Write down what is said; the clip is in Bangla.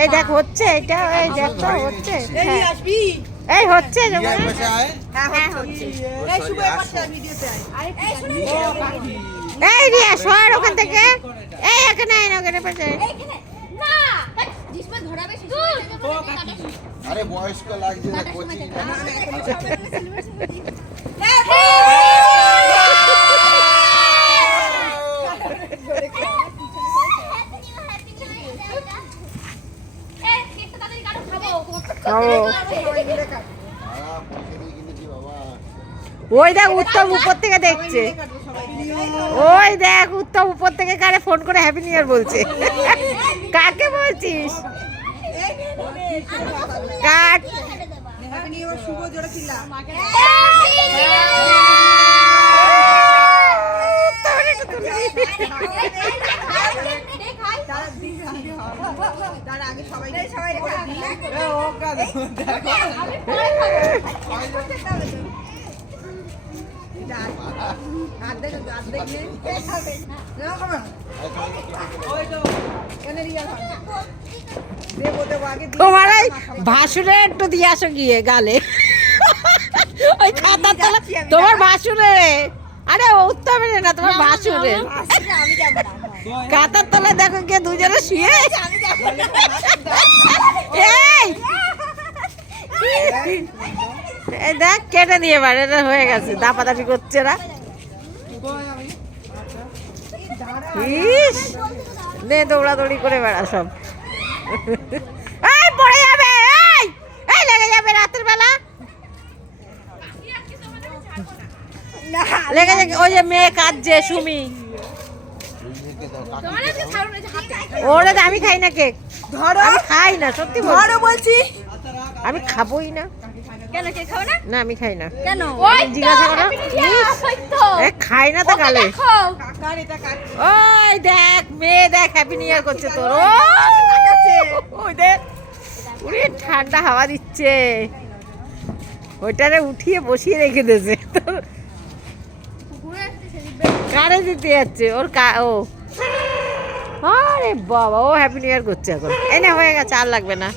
এই দেখ হচ্ছে এটা, এই দেখ তো হচ্ছে, এই হচ্ছে এই রিয়া সর ওখান থেকে, এই এখানে ওখানে পাশে। আরে বয়স্ক লাগছে না কোচি। ওই দেখ উত্তম উপর থেকে দেখছে, ওই দেখ উত্তম উপর থেকে কারে ফোন করে হ্যাপি নিউ ইয়ার বলছে। কাকে বলছিস? কাক তোমার ওই ভাসুরে একটু দিয়ে আসো গিয়ে গালে, ওই খাতা তোলা তোমার ভাসুরে। আরে উত্তমের না, তোমার ভাসুরে কাতার তলায় দেখো কে দুজনে শুয়ে। এই দেখ কেটে নিয়ে এবার, এটা হয়ে গেছে, দাপাদাপি করছে না। ইস নে দৌড়াদৌড়ি করে বেড়া সব। এই পড়ে যাবে, এই লেগে যাবে রাতের বেলা, লেগে যাবে। ওই যে মেয়ে কাঁদছে সুমি, ওরে আমি খাই না কেক, আমি খাই না, সত্যি বলছি আমি খাবোই না। কেন কেক খাবে না? না আমি খাই না। কেন? জিজ্ঞাসা করো, খাই না তো গালে। ওই দেখ মেয়ে দেখ হ্যাপি নিউ ইয়ার করছে তোর, ওই দেখ উড়ে ঠান্ডা হাওয়া দিচ্ছে, ওইটারে উঠিয়ে বসিয়ে রেখে দিয়েছে। কারে দিতে যাচ্ছে ওর ও, আরে বাবা ও হ্যাপি নিউ ইয়ার করছে এখন। এই না হয়ে গেছে, আর লাগবে না।